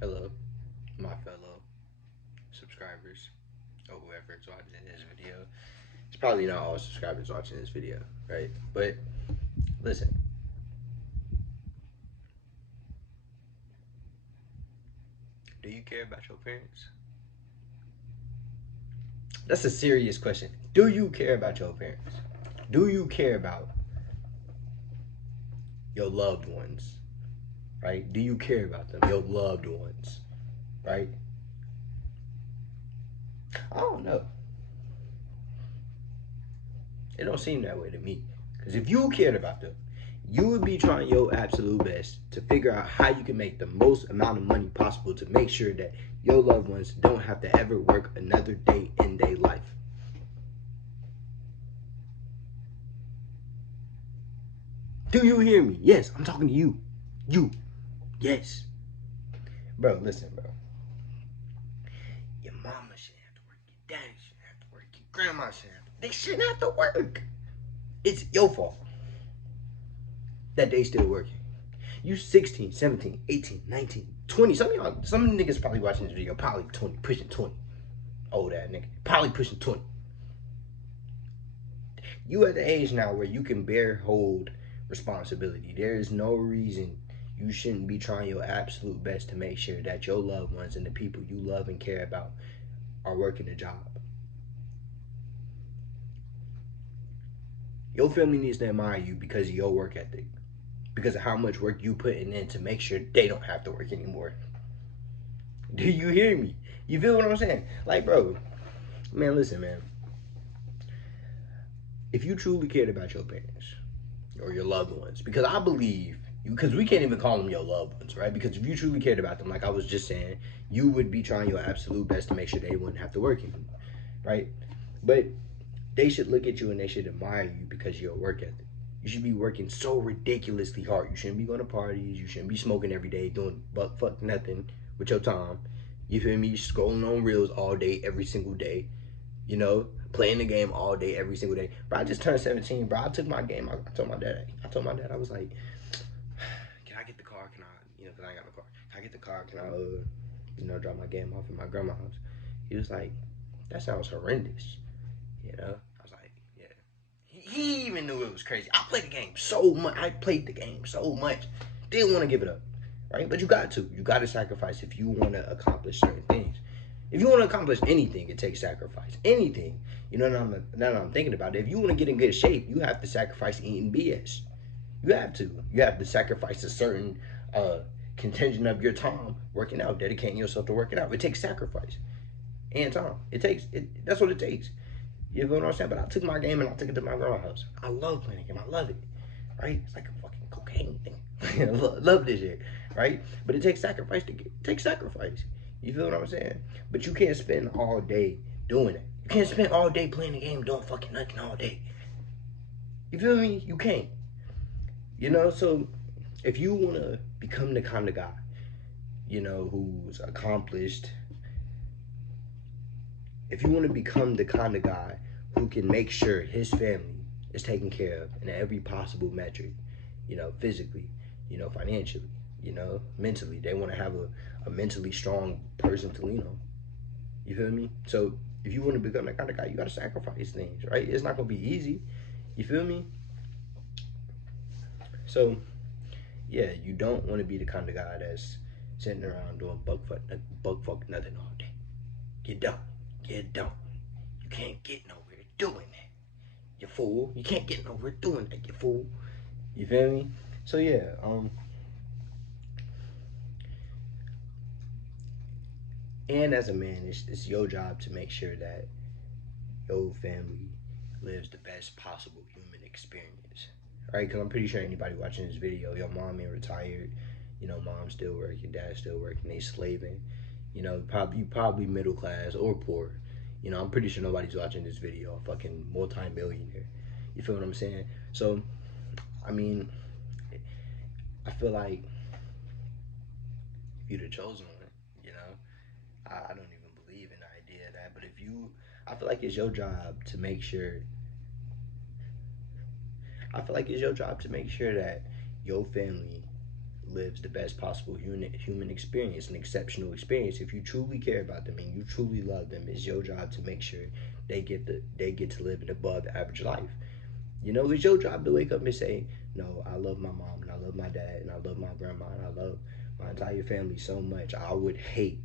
Hello, my fellow subscribers, or whoever is watching this video. It's probably not all subscribers watching this video, right? But listen, do you care about your parents? That's a serious question. Do you care about your parents? Do you care about your loved ones, right? Do you care about them, your loved ones, right? I don't know. It don't seem that way to me. Because if you cared about them, you would be trying your absolute best to figure out how you can make the most amount of money possible to make sure that your loved ones don't have to ever work another day in their life. Do you hear me? Yes, I'm talking to you. You. Yes. Bro, listen, bro. Your mama shouldn't have to work. Your daddy shouldn't have to work. Your grandma shouldn't have to. They shouldn't have to work. It's your fault that they still working. You 16, 17, 18, 19, 20. Some niggas probably watching this video, probably 20, pushing 20. Old ass nigga. Probably pushing 20. You at the age now where you can bear hold responsibility. There is no reason you shouldn't be trying your absolute best to make sure that your loved ones and the people you love and care about are working a job. Your family needs to admire you because of your work ethic, because of how much work you putting in to make sure they don't have to work anymore. Do you hear me? You feel what I'm saying? Like, bro, man, listen, man. If you truly cared about your parents or your loved ones, because I believe, because we can't even call them your loved ones, right? Because if you truly cared about them, like I was just saying, you would be trying your absolute best to make sure they wouldn't have to work anymore, right? But they should look at you and they should admire you because of your work ethic. You should be working so ridiculously hard. You shouldn't be going to parties. You shouldn't be smoking every day, doing butt fuck nothing with your time. You feel me? Scrolling on reels all day, every single day. Playing the game all day, every single day. Bro, I just turned 17, bro. I took my game. I told my dad. I was like, can I get the car? Can I, because I ain't got no car. Can I get the car? Can I, drop my game off at my grandma's house? He was like, that sounds horrendous. I was like, yeah. He even knew it was crazy. I played the game so much. I played the game so much. Didn't want to give it up, right? But you got to. You got to sacrifice if you want to accomplish certain things. If you want to accomplish anything, it takes sacrifice. Anything. Now that I'm thinking about it, if you want to get in good shape, you have to sacrifice eating BS. You have to. You have to sacrifice a certain uh, contingent of your time working out, dedicating yourself to working out. It takes sacrifice and time. That's what it takes. You know what I'm saying? But I took my game and I took it to my grandma's house. I love playing the game. I love it. Right? It's like a fucking cocaine thing. I love this shit. Right? But it takes sacrifice to get. It takes sacrifice. You feel what I'm saying? But you can't spend all day doing it. You can't spend all day playing the game doing fucking nothing all day. You feel me? You can't. So if you want to become the kind of guy, who's accomplished, if you want to become the kind of guy who can make sure his family is taken care of in every possible metric, physically, financially, mentally, they want to have a mentally strong person to lean on. You feel me? So if you want to become that kind of guy, you got to sacrifice things, right? It's not going to be easy. You feel me? So yeah, you don't want to be the kind of guy that's sitting around doing buck fuck nothing all day. You don't. You don't. You can't get nowhere doing that. You fool. You can't get nowhere doing that, you fool. You feel me? So yeah, and as a man, it's your job to make sure that your family lives the best possible human experience. Right? Because I'm pretty sure anybody watching this video, your mom ain't retired. Mom's still working, dad's still working, they slaving. You probably middle class or poor. I'm pretty sure nobody's watching this video a fucking multi-millionaire. You feel what I'm saying? So, I mean, I feel like if you'd have chosen one, I don't even believe in the idea of that. But I feel like it's your job to make sure. I feel like it's your job to make sure that your family lives the best possible human experience, an exceptional experience. If you truly care about them and you truly love them, it's your job to make sure they get to live an above average life. You know, it's your job to wake up and say, no, I love my mom and I love my dad and I love my grandma and I love my entire family so much. I would hate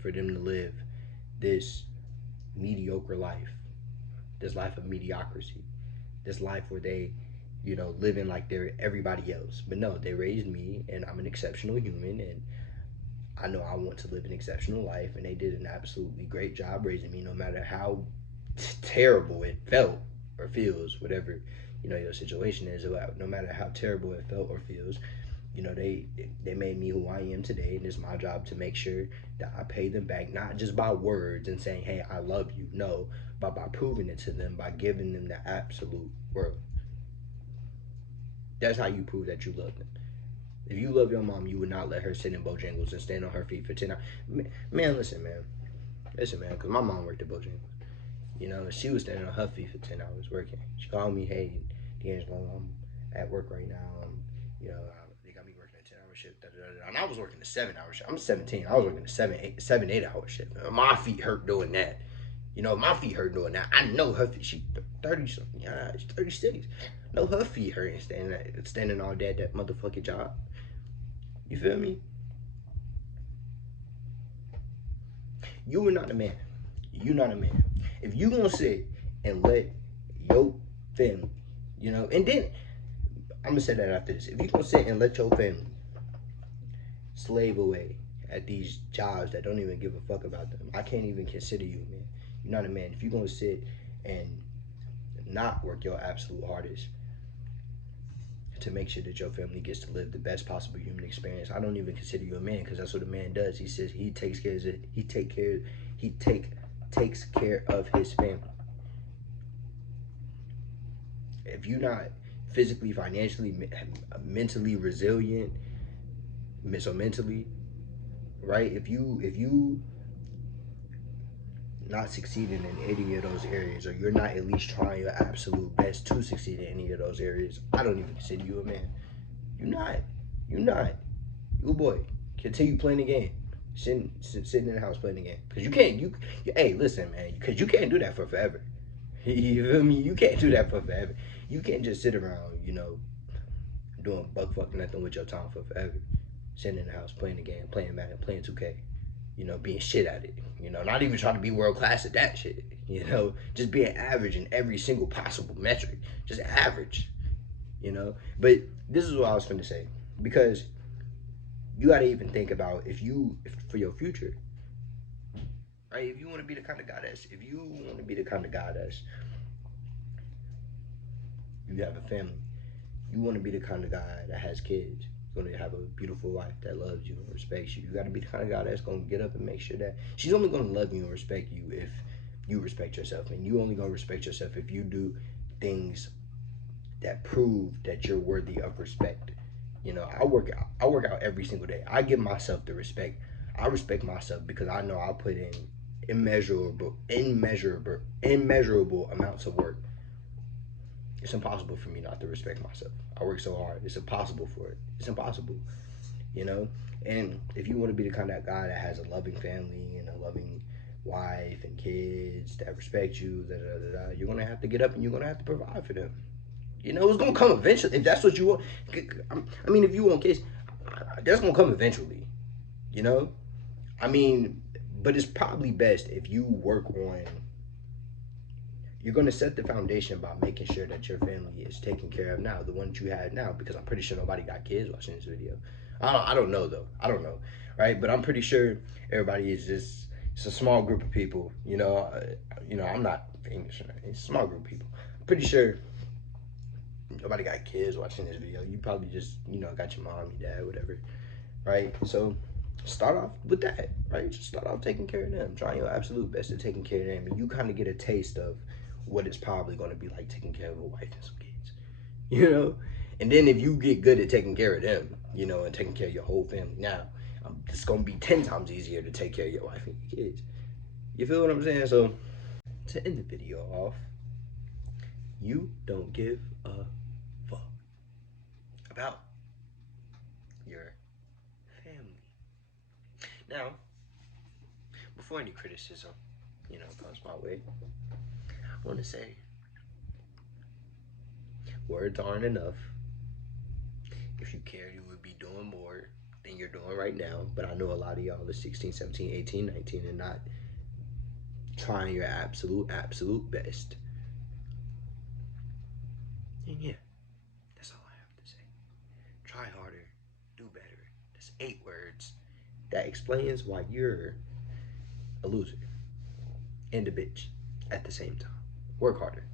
for them to live this mediocre life, this life of mediocrity, this life where they, living like they're everybody else. But no, they raised me and I'm an exceptional human and I know I want to live an exceptional life and they did an absolutely great job raising me no matter how terrible it felt or feels, whatever, your situation is, no matter how terrible it felt or feels. They made me who I am today, and it's my job to make sure that I pay them back, not just by words and saying, hey, I love you, no, but by proving it to them, by giving them the absolute world. That's how you prove that you love them. If you love your mom, you would not let her sit in Bojangles and stand on her feet for 10 hours. Man, listen, man, because my mom worked at Bojangles. She was standing on her feet for 10 hours working. She called me, hey, D'Angelo, I'm at work right now. They got me working a 10-hour shift. Da, da, da, and I was working a 7-hour shift. I'm 17. I was working a 8-hour shift. My feet hurt doing that. My feet hurt doing that. I know her feet. She 30 something. Yeah, she's 36. No, her feet hurt standing all day at that motherfucking job. You feel me? You are not a man. You not a man. If you gonna sit and let your family, and then I'm gonna say that after this. If you gonna sit and let your family slave away at these jobs that don't even give a fuck about them, I can't even consider you a man. You're not a man. If you're gonna sit and not work your absolute hardest to make sure that your family gets to live the best possible human experience, I don't even consider you a man, because that's what a man does. He says he takes care of it. Takes care of his family. If you're not physically, financially, mentally resilient, so mentally, right? If you not succeeding in any of those areas, or you're not at least trying your absolute best to succeed in any of those areas, I don't even consider you a man. You're not. You're not. You a boy. Continue playing the game. Sitting in the house playing the game. Because you can't, hey, listen, man, because you can't do that for forever. You feel me? You can't do that for forever. You can't just sit around, doing buck fuck nothing with your time for forever. Sitting in the house playing the game, playing Madden, playing 2K, being shit at it. Not even trying to be world class at that shit. Just being average in every single possible metric. Just average. But this is what I was finna say. Because you gotta even think about if for your future. Right? If you wanna be the kind of guy that's you have a family. You want to be the kind of guy that has kids. You're going to have a beautiful wife that loves you and respects you. You got to be the kind of guy that's going to get up and make sure that she's only going to love you and respect you if you respect yourself. And you only going to respect yourself if you do things that prove that you're worthy of respect. I work out every single day. I give myself the respect. I respect myself because I know I put in immeasurable amounts of work. It's impossible for me not to respect myself. I work so hard. It's impossible for it. It's impossible, And if you want to be the kind of guy that has a loving family and a loving wife and kids that respect you, you're gonna have to get up and you're gonna have to provide for them. It's gonna come eventually. If that's what you want. I mean, if you want kids, that's gonna come eventually. But it's probably best if you work on. You're going to set the foundation by making sure that your family is taken care of now, the one that you have now, because I'm pretty sure nobody got kids watching this video. I don't know, though. I don't know, right? But I'm pretty sure everybody is just, it's a small group of people. I'm not famous. It's a small group of people. I'm pretty sure nobody got kids watching this video. You probably just, got your mom, your dad, whatever, right? So start off with that, right? Just start off taking care of them, trying your absolute best at taking care of them, and you kind of get a taste of what it's probably going to be like taking care of a wife and some kids, And then if you get good at taking care of them, and taking care of your whole family, now it's going to be 10 times easier to take care of your wife and your kids. You feel what I'm saying? So to end the video off, you don't give a fuck. about your family. Now, before any criticism, comes my way, I want to say words aren't enough. If you cared, you would be doing more than you're doing right now. But I know a lot of y'all are 16, 17, 18, 19 and not trying your absolute best. And yeah, that's all I have to say. Try harder, do better. That's 8 words. That explains why you're a loser and a bitch at the same time. Work harder.